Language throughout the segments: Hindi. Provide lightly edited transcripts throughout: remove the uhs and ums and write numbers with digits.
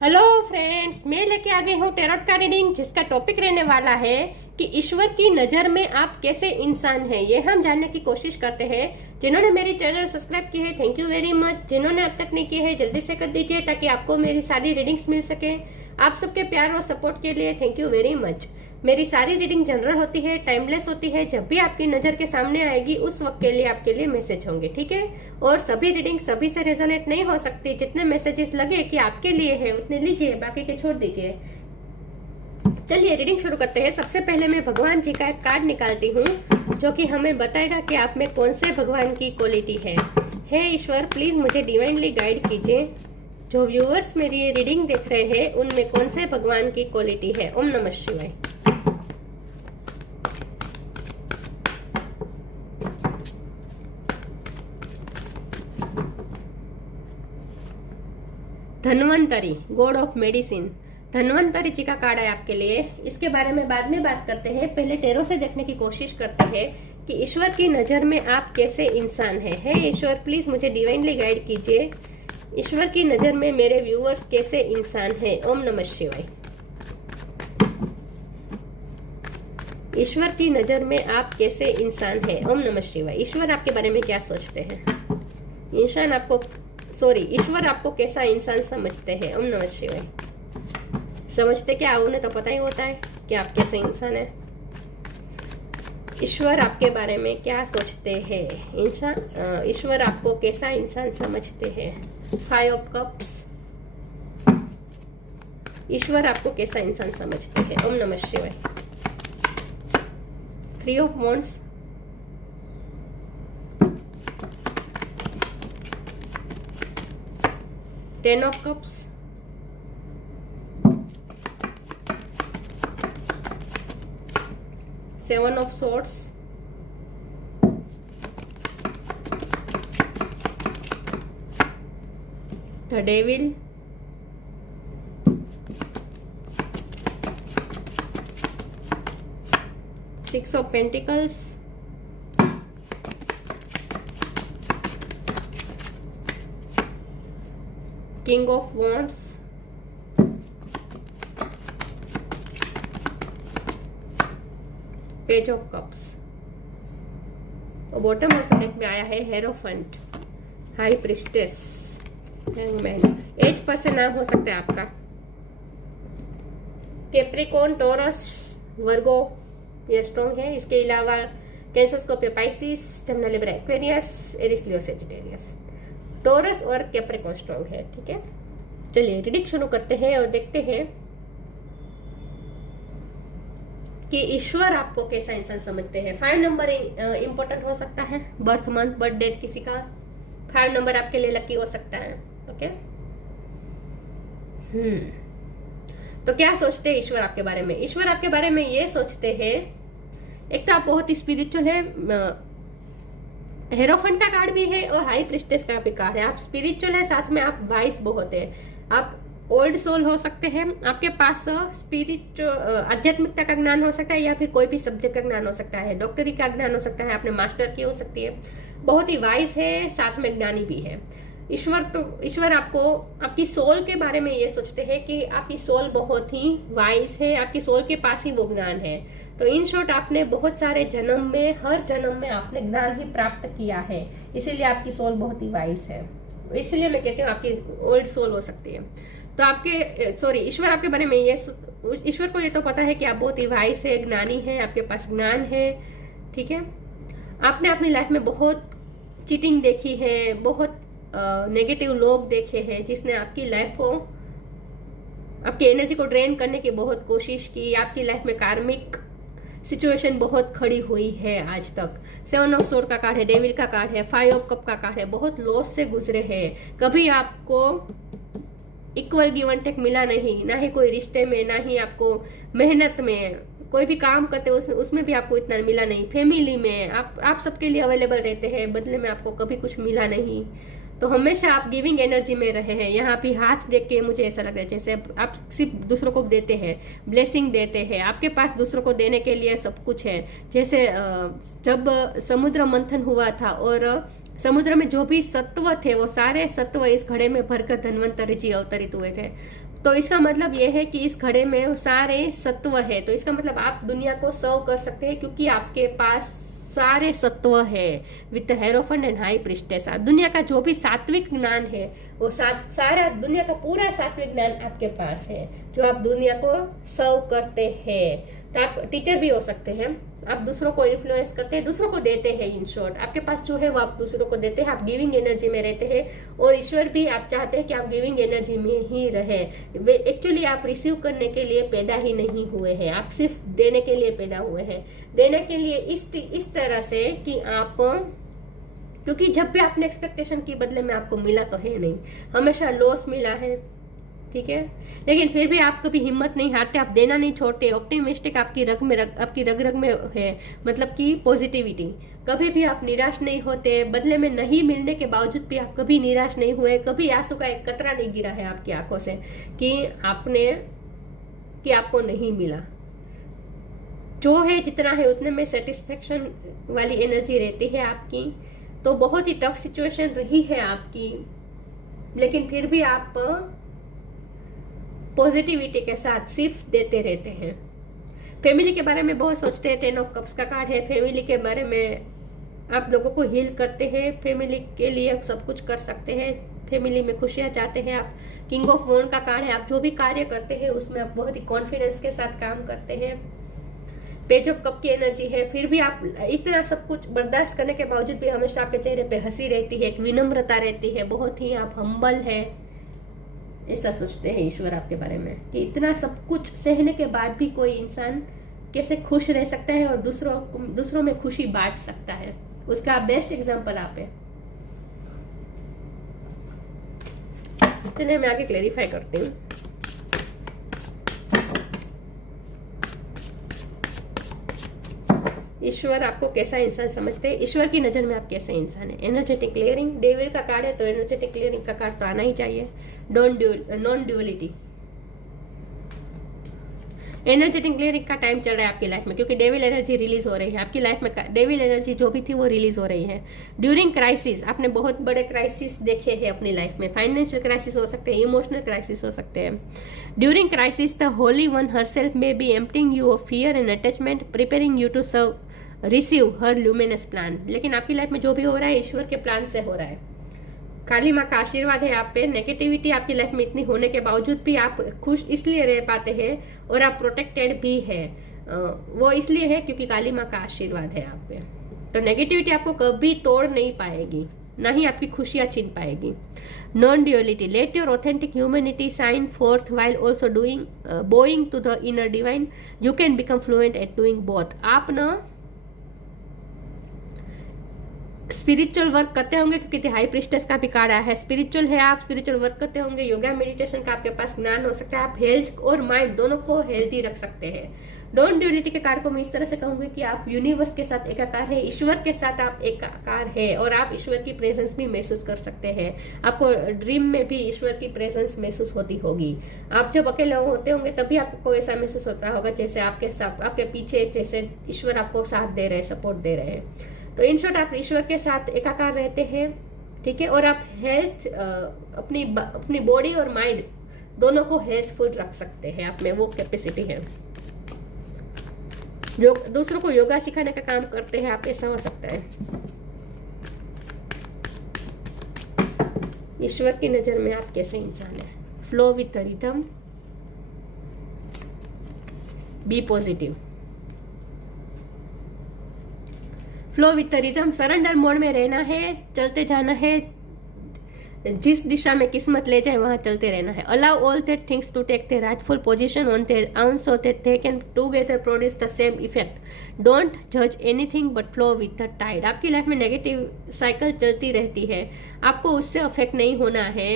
हेलो फ्रेंड्स, मैं लेके आ गई हूँ टैरोट का रीडिंग, जिसका टॉपिक रहने वाला है कि ईश्वर की नज़र में आप कैसे इंसान हैं। ये हम जानने की कोशिश करते हैं। जिन्होंने मेरी चैनल सब्सक्राइब की है, थैंक यू वेरी मच। जिन्होंने अब तक नहीं की है, जल्दी से कर दीजिए ताकि आपको मेरी सारी रीडिंग्स मिल सके। आप सबके प्यार और सपोर्ट के लिए थैंक यू वेरी मच। मेरी सारी रीडिंग जनरल होती है, टाइमलेस होती है। जब भी आपकी नज़र के सामने आएगी उस वक्त के लिए आपके लिए मैसेज होंगे, ठीक है। और सभी रीडिंग सभी से रेजोनेट नहीं हो सकती। जितने मैसेजेस लगे कि आपके लिए है उतने लीजिए, बाकी के छोड़ दीजिए। चलिए रीडिंग शुरू करते हैं। सबसे पहले मैं भगवान जी का एक कार्ड निकालती हूँ जो कि हमें बताएगा कि आप में कौन से भगवान की क्वालिटी है। हे ईश्वर, प्लीज मुझे डिवाइनली गाइड कीजिए। जो व्यूअर्स मेरी ये रीडिंग देख रहे हैं उनमें कौन से भगवान की क्वालिटी है। ओम नमः शिवाय। Dhanvantari, god of medicine. Dhanvantari ji का कार्ड है आपके लिए। इसके बारे में बाद में बात करते हैं। पहले टैरो से देखने की कोशिश करते हैं कि ईश्वर की नजर में आप कैसे इंसान हैं। हे ईश्वर, प्लीज मुझे डिवाइनली गाइड कीजिए। ईश्वर की नजर में मेरे व्यूअर्स कैसे इंसान हैं। ओम नमः शिवाय। ईश्वर की नजर में आप कैसे इंसान हैं। ओम नमः शिवाय। ईश्वर आपके बारे में क्या सोचते हैं। ईश्वर आपको कैसा इंसान समझते हैं। ओम नमः शिवाय। समझते क्या, उन्हें तो पता ही होता है कि आप कैसे इंसान है। ईश्वर आपके बारे में क्या सोचते हैं। ईश्वर आपको कैसा इंसान समझते हैं। 5 ऑफ कप्स। ईश्वर आपको कैसा इंसान समझते हैं। ओम नमः शिवाय। 3 of wands. Ten of Cups. Seven of Swords. The Devil. Six of Pentacles. King of Wands. Page of Cups। और बॉटम ऑफ द डेक में आया है hierophant, high priestess, hangman. Edge पर से नाम हो सकता है आपका। कैप्रिकॉर्न, टॉरस, वर्गो, ये स्ट्रॉन्ग है। इसके अलावा Cancer, Scorpio, Pisces, Gemini, Libra, Aquarius, Aries, Leo, Sagittarius. Taurus और कैप्रिकॉर्न स्ट्रॉन्ग है, ठीक है। चलिए रीडिंग शुरू करते हैं और देखते हैं कि ईश्वर आपको कैसा इंसान समझते हैं। 5 नंबर इंपॉर्टेंट हो सकता है। बर्थ मंथ, बर्थ डेट किसी का। 5 नंबर आपके लिए लकी हो सकता है। ओके। तो क्या सोचते हैं ईश्वर आपके बारे में। ईश्वर आपके बारे में ये सोचते हैं, एक तो आप बहुत ही स्पिरिचुअल है। हेरोफेंट का कार्ड भी है और हाई प्रिस्टेस का भी कार्ड है। आप स्पिरिचुअल है, साथ में आप वाइस बहुत है। आप ओल्ड सोल हो सकते हैं। आपके पास आध्यात्मिकता का ज्ञान हो सकता है, या फिर कोई भी सब्जेक्ट का ज्ञान हो सकता है। डॉक्टरी का ज्ञान हो सकता है, आपने मास्टर की हो सकती है। बहुत ही वाइस है, साथ में ज्ञानी भी है। ईश्वर आपको आपकी सोल के बारे में ये सोचते हैं कि आपकी सोल बहुत ही वाइस है। आपकी सोल के पास ही वो ज्ञान है। तो इन शॉर्ट, आपने बहुत सारे जन्म में, हर जन्म में आपने ज्ञान ही प्राप्त किया है, इसीलिए आपकी सोल बहुत ही वाइस है। इसलिए मैं कहती हूँ आपकी ओल्ड सोल हो सकती है। तो ईश्वर आपके बारे में ये, ईश्वर को ये तो पता है कि आप बहुत ही वाइस है, ज्ञानी है, आपके पास ज्ञान है, ठीक है। आपने अपनी लाइफ में बहुत चीटिंग देखी है, बहुत नेगेटिव लोग देखे हैं, जिसने आपकी लाइफ को, आपकी एनर्जी को ड्रेन करने की बहुत कोशिश की। आपकी लाइफ में कार्मिक सिचुएशन बहुत खड़ी हुई है आज तक। 7 ऑफ सोर्ड का कार्ड है, डेविल का कार्ड है, 5 ऑफ कप का कार्ड है। बहुत लॉस से गुजरे हैं। कभी आपको इक्वल गिव एंड टेक मिला नहीं, ना ही कोई रिश्ते में, ना ही आपको मेहनत में, कोई भी काम करते उसमें भी आपको इतना मिला नहीं। फैमिली में आप सबके लिए अवेलेबल रहते हैं, बदले में आपको कभी कुछ मिला नहीं। तो हमेशा आप गिविंग एनर्जी में रहे हैं। यहाँ भी हाथ देख के मुझे ऐसा लग रहा है जैसे आप सिर्फ दूसरों को देते हैं, ब्लेसिंग देते हैं। आपके पास दूसरों को देने के लिए सब कुछ है। जैसे जब समुद्र मंथन हुआ था और समुद्र में जो भी सत्व थे वो सारे सत्व इस घड़े में भरकर धन्वंतरी जी अवतरित हुए थे। तो इसका मतलब ये है कि इस घड़े में सारे सत्व है, तो इसका मतलब आप दुनिया को सर्व कर सकते हैं क्योंकि आपके पास सारे सत्व है विथ हेरोफन एंड हाई प्रिस्टेस। दुनिया का जो भी सात्विक ज्ञान है वो सारा दुनिया का पूरा सात्विक ज्ञान आपके पास है जो आप दुनिया को सर्व करते हैं। तो आप टीचर भी हो सकते हैं, आप दूसरों को इन्फ्लुएंस करते हैं, दूसरों को देते हैं। इन शॉर्ट आपके पास जो है वो आप दूसरों को देते हैं, आप गिविंग एनर्जी में रहते हैं और ईश्वर भी आप चाहते हैं कि आप गिविंग एनर्जी में ही रहे। एक्चुअली आप रिसीव करने के लिए पैदा ही नहीं हुए हैं, आप सिर्फ देने के लिए पैदा हुए हैं। देने के लिए इस तरह से कि आप, क्योंकि जब भी आपने एक्सपेक्टेशन की बदले में आपको मिला तो है नहीं, हमेशा लॉस मिला है, ठीक है। लेकिन फिर भी आप कभी हिम्मत नहीं हारते, आप देना नहीं छोड़ते। ऑप्टिमिस्टिक आपकी रग रग में है, मतलब कि पॉजिटिविटी। कभी भी आप निराश नहीं होते, बदले में नहीं मिलने के बावजूद भी आप कभी निराश नहीं हुए, कभी आंसू का एक कतरा नहीं गिरा है आपकी आंखों से कि आपको नहीं मिला। जो है जितना है उतने में सेटिस्फेक्शन वाली एनर्जी रहती है आपकी। तो बहुत ही टफ सिचुएशन रही है आपकी, लेकिन फिर भी आप पॉजिटिविटी के साथ सिर्फ देते रहते हैं। फैमिली के बारे में बहुत सोचते हैं, 10 ऑफ कप्स का कार्ड है। फैमिली के बारे में आप लोगों को हील करते हैं, फैमिली के लिए आप सब कुछ कर सकते हैं, फैमिली में खुशियां चाहते हैं आप। किंग ऑफ वॉन्ड का कार्ड है, आप जो भी कार्य करते हैं उसमें आप बहुत ही कॉन्फिडेंस के साथ काम करते हैं। पेज ऑफ कप की एनर्जी है, फिर भी आप इतना सब कुछ बर्दाश्त करने के बावजूद भी हमेशा आपके चेहरे पे हंसी रहती है, एक विनम्रता रहती है, बहुत ही आप हम्बल है। ऐसा सोचते हैं ईश्वर आपके बारे में कि इतना सब कुछ सहने के बाद भी कोई इंसान कैसे खुश रह सकता है और दूसरों में खुशी बांट सकता है, उसका बेस्ट एग्जांपल आप है। चलिए मैं आगे क्लेरिफाई करती हूँ। ईश्वर आपको कैसा इंसान समझते हैं, ईश्वर की नजर में आप कैसे इंसान है। एनर्जेटिक क्लियरिंग, डेविड का कार्ड है तो एनर्जेटिक क्लियरिंग का कार्ड तो आना ही चाहिए। नॉन ड्यूअलिटी, एनर्जेटिक क्लियरिंग का टाइम चल रहा है आपकी लाइफ में क्योंकि डेविल एनर्जी रिलीज हो रही है आपकी लाइफ में। डेविल एनर्जी जो भी थी वो रिलीज हो रही है। ड्यूरिंग क्राइसिस, आपने बहुत बड़े क्राइसिस देखे हैं अपनी लाइफ में। फाइनेंशियल क्राइसिस हो सकते हैं, इमोशनल क्राइसिस हो सकते हैं। During crisis the holy one herself may be emptying you of fear and attachment, preparing you to serve receive her luminous plan. लेकिन आपकी लाइफ में जो भी हो रहा है ईश्वर के प्लान से हो रहा है। काली माँ का आशीर्वाद है आप पे। नेगेटिविटी आपकी लाइफ में इतनी होने के बावजूद भी आप खुश इसलिए रह पाते हैं और आप प्रोटेक्टेड भी है, वो इसलिए है क्योंकि काली माँ का आशीर्वाद है आप पे। तो नेगेटिविटी आपको कभी तोड़ नहीं पाएगी, ना ही आपकी खुशियां छीन पाएगी। Non duality, let your authentic humanity shine forth while also doing bowing to the inner divine, you can become fluent at doing both. आप ना स्पिरिचुअल वर्क करते होंगे क्योंकि हाई प्रिस्टेस का भी कार्ड आया है। स्पिरिचुअल है, आप स्पिरिचुअल वर्क करते होंगे, योगा मेडिटेशन का आपके पास ज्ञान हो सकता है, आप हेल्थ और माइंड दोनों को हेल्थी रख सकते हैं। नॉन ड्यूअलिटी के कार्ड को मैं इस तरह से कहूंगी कि आप यूनिवर्स के साथ एकाकार है, ईश्वर के साथ आप एकाकार है और आप ईश्वर की प्रेजेंस भी महसूस कर सकते हैं। आपको ड्रीम में भी ईश्वर की प्रेजेंस महसूस होती होगी। आप जब अकेले होते होंगे तभी आपको ऐसा महसूस होता होगा जैसे आपके पीछे जैसे ईश्वर आपको साथ दे रहे हैं, सपोर्ट दे रहे हैं। तो इन शॉर्ट आप ईश्वर के साथ एकाकार रहते हैं, ठीक है। और आप हेल्थ अपनी बॉडी और माइंड दोनों को हेल्थफुल रख सकते हैं, आप में वो कैपेसिटी है। जो दूसरों को योगा सिखाने का काम करते हैं आप, ऐसा हो सकता है। ईश्वर की नजर में आप कैसे इंसान है। Flow with the rhythm, be positive. Flow with the rhythm, surrender mode में रहना है, चलते जाना है, जिस दिशा में किस्मत ले जाए वहां चलते रहना है। Allow all that things to take their rightful position on their own so that they can together produce the same effect. Don't जज anything but flow with the tide. आपकी लाइफ में नेगेटिव साइकिल चलती रहती है, आपको उससे अफेक्ट नहीं होना है,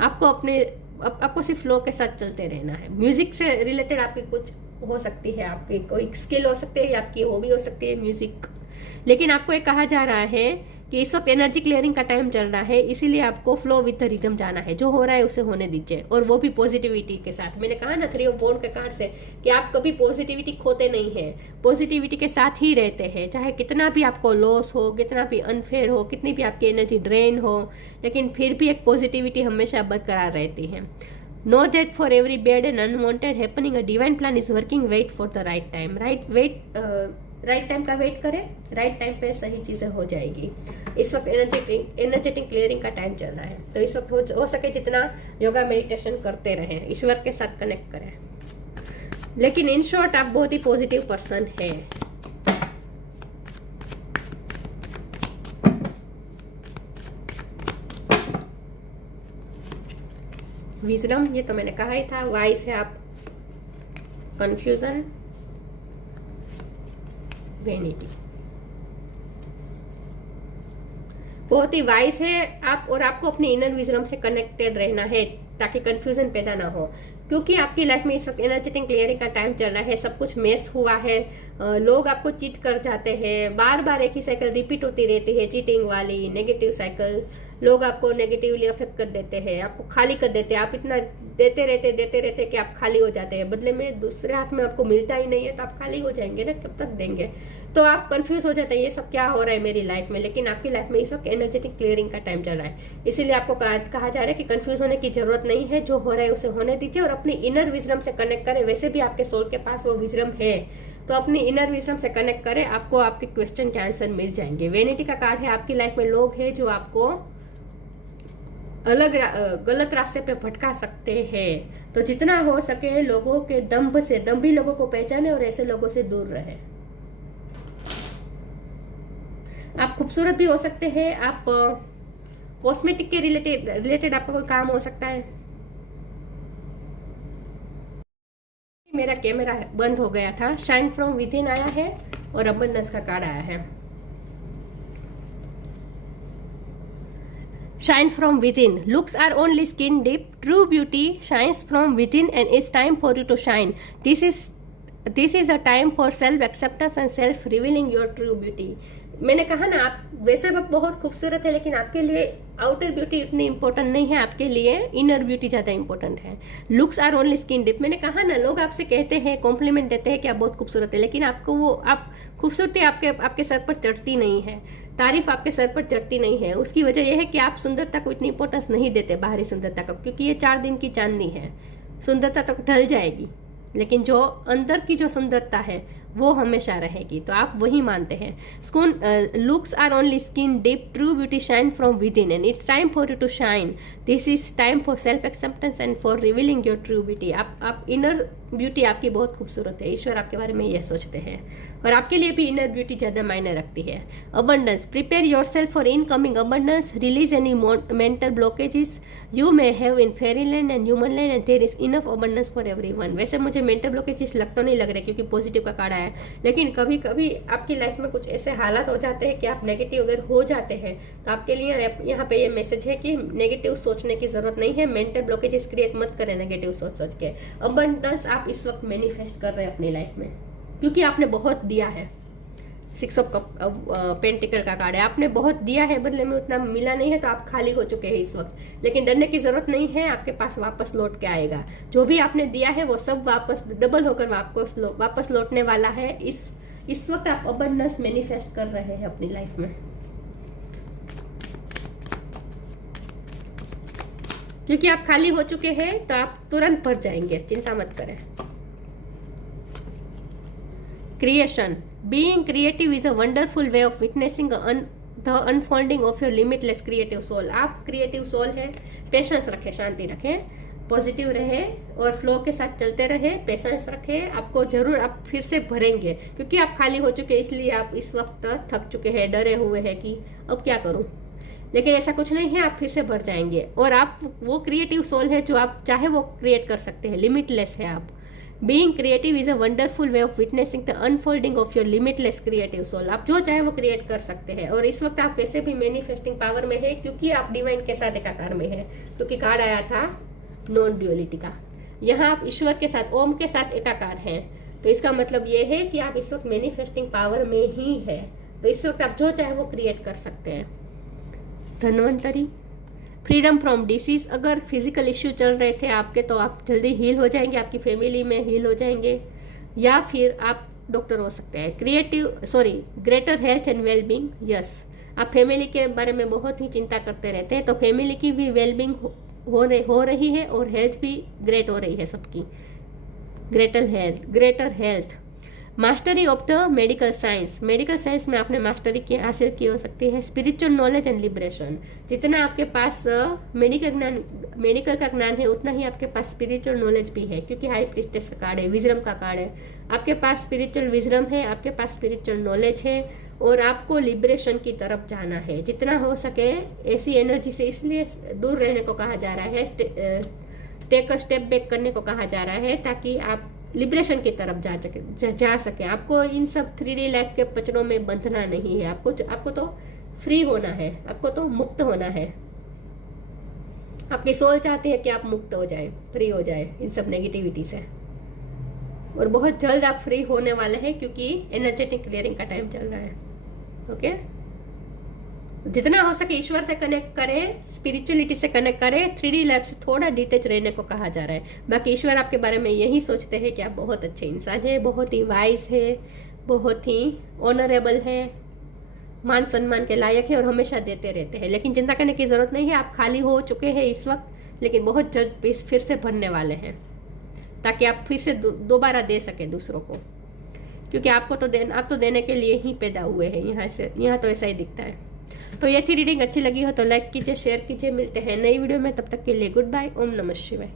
आपको सिर्फ फ्लो के साथ चलते रहना है। म्यूजिक से रिलेटेड आपकी कुछ हो सकती है, आपकी कोई स्किल हो सकती है या आपकी हॉबी हो सकती है म्यूजिक, लेकिन आपको ये कहा जा रहा है कि इस वक्त एनर्जी क्लियरिंग का टाइम चल रहा है, इसीलिए आपको फ्लो विद द रिदम जाना है। जो हो रहा है उसे होने दीजिए, और वो भी पॉजिटिविटी के साथ। मैंने कहा ना 3 ऑफ वॉन्ड के कार्ड से कि आप कभी पॉजिटिविटी खोते नहीं है, पॉजिटिविटी के साथ ही रहते हैं। चाहे कितना भी आपको लॉस हो, कितना भी अनफेयर हो, कितनी भी आपकी एनर्जी ड्रेन हो, लेकिन फिर भी एक पॉजिटिविटी हमेशा बरकरार रहती है। Know that for every bad and unwanted happening a divine plan is working, wait for the right time. Right time का वेट करें, राइट टाइम पे सही चीजें हो जाएगी। इस वक्त एनर्जेटिक क्लियरिंग का टाइम चल रहा है, तो इस वक्त हो सके जितना योगा मेडिटेशन करते रहें, ईश्वर के साथ कनेक्ट करें। लेकिन इन शॉर्ट आप बहुत ही पॉजिटिव पर्सन है। विजडम, ये तो मैंने कहा ही था। वाइस है आप, कंफ्यूजन, वेनिटी। बहुत ही वाइस है आप, और आपको अपनी इनर विजडम से कनेक्टेड रहना है ताकि कंफ्यूजन पैदा ना हो, क्योंकि आपकी लाइफ में इस वक्त एनर्जेटिक क्लियरिंग का टाइम चल रहा है। सब कुछ मेस हुआ है, लोग आपको चीट कर जाते हैं, बार बार एक ही साइकिल रिपीट होती रहती है, चीटिंग वाली नेगेटिव साइकिल। लोग आपको नेगेटिवली अफेक्ट कर देते हैं, आपको खाली कर देते हैं। आप इतना देते रहते कि आप खाली हो जाते हैं, बदले में दूसरे हाथ में आपको मिलता ही नहीं है, तो आप खाली हो जाएंगे ना, कब तक देंगे। तो आप कंफ्यूज हो जाते हैं, ये सब क्या हो रहा है मेरी लाइफ में। लेकिन आपकी लाइफ में इस वक्त एनर्जेटिक क्लियरिंग का टाइम चल रहा है, इसीलिए आपको कहा जा रहा है कि कंफ्यूज होने की जरूरत नहीं है। जो हो रहा है उसे होने दीजिए और अपनी इनर विजडम से कनेक्ट करें। वैसे भी आपके सोल के पास वो विजडम है, तो अपनी इनर विजडम से कनेक्ट करें, आपको आपके क्वेश्चन के आंसर मिल जाएंगे। वेनिटी का कार्ड है, आपकी लाइफ में लोग हैं जो आपको गलत रास्ते पे भटका सकते हैं, तो जितना हो सके लोगों के दम्भी लोगों को पहचाने और ऐसे लोगों से दूर रहे। आप खूबसूरत भी हो सकते हैं, आप कॉस्मेटिक के रिलेटेड आपका कोई काम हो सकता है। मेरा कैमरा बंद हो गया था। शाइन फ्रॉम विद इन आया है और अबंडेंस का कार्ड आया है। Shine from within. Looks are only skin deep. True beauty shines from within, and it's time for you to shine. This is a time for self acceptance and self revealing your true beauty. मैंने कहा ना, आप वैसे बहुत खूबसूरत है, लेकिन आपके लिए आउटर ब्यूटी इतनी इंपॉर्टेंट नहीं है, आपके लिए इनर ब्यूटी ज्यादा इंपॉर्टेंट है। Looks are only skin deep. मैंने कहा ना, लोग आपसे कहते हैं, कॉम्प्लीमेंट देते हैं कि आप बहुत खूबसूरत है, लेकिन आपको वो खूबसूरती आपके सर पर चढ़ती नहीं है, तारीफ आपके सर पर चढ़ती नहीं है। उसकी वजह यह है कि आप सुंदरता को इतनी इंपॉर्टेंस नहीं देते, बाहरी सुंदरता को, क्योंकि ये 4 दिन की चांदनी है। सुंदरता तो ढल जाएगी, लेकिन जो अंदर की जो सुंदरता है वो हमेशा रहेगी, तो आप वही मानते हैं। Looks are only skin deep, true beauty shine from within, and it's time for you to shine. This is time for self acceptance and for revealing your true beauty. आप इनर ब्यूटी आपकी बहुत खूबसूरत है, ईश्वर आपके बारे में यह सोचते हैं, और आपके लिए भी इनर ब्यूटी ज्यादा मायने रखती है। Abundance, prepare yourself for incoming abundance, release any mental blockages you may have in fairyland and human land, and there is enough abundance for everyone. वैसे मुझे मेंटल ब्लॉकेजेस लग तो नहीं लग रहे, क्योंकि पॉजिटिव का कार्ड आया, लेकिन कभी कभी आपकी लाइफ में कुछ ऐसे हालात हो जाते हैं कि आप नेगेटिव अगर हो जाते हैं, तो आपके लिए यहाँ पे ये मैसेज है कि नेगेटिव सोचने की जरूरत नहीं है। मेंटल ब्लॉकेजेस क्रिएट मत करें नेगेटिव सोच के। अबंडेंस आप इस वक्त मैनिफेस्ट कर रहे हैं अपनी लाइफ में, क्योंकि आपने बहुत दिया है। 6 ऑफ पेंटिकल का कार्ड है, आपने बहुत दिया है, बदले में उतना मिला नहीं है, तो आप खाली हो चुके हैं इस वक्त। लेकिन डरने की जरूरत नहीं है, आपके पास वापस लौट के आएगा। जो भी आपने दिया है वो सब वापस डबल होकर वापस लौटने वाला है। इस वक्त आप अबंडेंस मैनिफेस्ट कर रहे हैं अपनी लाइफ में, क्योंकि आप खाली हो चुके हैं, तो आप तुरंत भर जाएंगे, चिंता मत करें। Creation, being creative is a wonderful way of witnessing the unfolding of your limitless creative soul. आप क्रिएटिव सोल है, पेशेंस रखें, शांति रखें, पॉजिटिव रहे और फ्लो के साथ चलते रहे, पेशेंस रखें। आपको जरूर आप फिर से भरेंगे, क्योंकि आप खाली हो चुके हैं, इसलिए आप इस वक्त थक चुके हैं, डरे हुए हैं कि अब क्या करूं। लेकिन ऐसा कुछ नहीं है, आप फिर से भर जाएंगे। और आप वो क्रिएटिव सोल है जो आप चाहे वो क्रिएट कर सकते हैं, लिमिटलेस है आप। Being creative is a wonderful way of witnessing the unfolding of your limitless creative soul. आप जो चाहे वो क्रिएट कर सकते हैं, और इस वक्त आप वैसे भी मैनिफेस्टिंग पावर में है, क्योंकि आप डिवाइन के साथ एकाकार में है। क्योंकि कार्ड आया था नॉन ड्यूअलिटी का, यहाँ आप ईश्वर के साथ, ओम के साथ एकाकार हैं, तो इसका मतलब ये है कि आप इस वक्त मैनिफेस्टिंग पावर में ही है। तो इस वक्त आप जो चाहे वो क्रिएट कर सकते हैं। Dhanvantari, freedom from disease. अगर फिजिकल इश्यू चल रहे थे आपके तो आप जल्दी हील हो जाएंगे, आपकी फैमिली में हील हो जाएंगे, या फिर आप डॉक्टर हो सकते हैं। Greater health and wellbeing, yes, आप फैमिली के बारे में बहुत ही चिंता करते रहते हैं, तो फैमिली की भी वेलबींग हो रही है और हेल्थ भी ग्रेट हो रही है सबकी। Greater health. Mastery of the medical science, medical science में आपने मास्टरी की हासिल की हो सकती है। स्पिरिचुअल नॉलेज एंड लिबरेशन, जितना आपके पास मेडिकल का ज्ञान है उतना ही आपके पास स्पिरिचुअल नॉलेज भी है, क्योंकि हाई प्रीस्टेस का कार्ड है, विजडम का कार्ड है। आपके पास स्पिरिचुअल विजडम है, आपके पास स्पिरिचुअल नॉलेज है, और आपको लिबरेशन की तरफ जाना है जितना हो सके। ऐसी एनर्जी से इसलिए दूर रहने को कहा जा रहा है, टेक अ स्टेप बैक करने को कहा जा रहा है, ताकि आप लिबरेशन की तरफ जा सके। आपको इन सब 3D लाइफ के पचड़ों में बंधना नहीं है, आपको तो फ्री होना है, आपको तो मुक्त होना है। आपकी सोल चाहती है कि आप मुक्त हो जाए, फ्री हो जाए इन सब नेगेटिविटी से, और बहुत जल्द आप फ्री होने वाले हैं, क्योंकि एनर्जेटिक क्लियरिंग का टाइम चल रहा है। ओके, जितना हो सके ईश्वर से कनेक्ट करें, स्पिरिचुअलिटी से कनेक्ट करें, 3D लाइफ से थोड़ा डिटेच रहने को कहा जा रहा है। बाकी ईश्वर आपके बारे में यही सोचते हैं कि आप बहुत अच्छे इंसान हैं, बहुत ही वाइज है, बहुत ही ऑनरेबल है, मान सम्मान के लायक है, और हमेशा देते रहते हैं। लेकिन चिंता करने की जरूरत नहीं है, आप खाली हो चुके हैं इस वक्त, लेकिन बहुत जल्द फिर से भरने वाले हैं, ताकि आप फिर से दोबारा दे सके दूसरों को, क्योंकि आप तो देने के लिए ही पैदा हुए हैं। यहाँ तो ऐसा ही दिखता है। तो ये थी रीडिंग, अच्छी लगी हो तो लाइक कीजिए, शेयर कीजिए। मिलते हैं नई वीडियो में, तब तक के लिए गुड बाय। ओम नमः शिवाय।